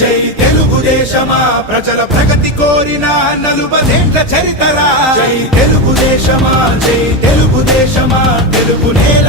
జై తెలుగుదేశమా ప్రజల ప్రగతి కోరిన 40 చరితరా జై తెలుగుదేశమా జై తెలుగుదేశమా తెలుగు నేల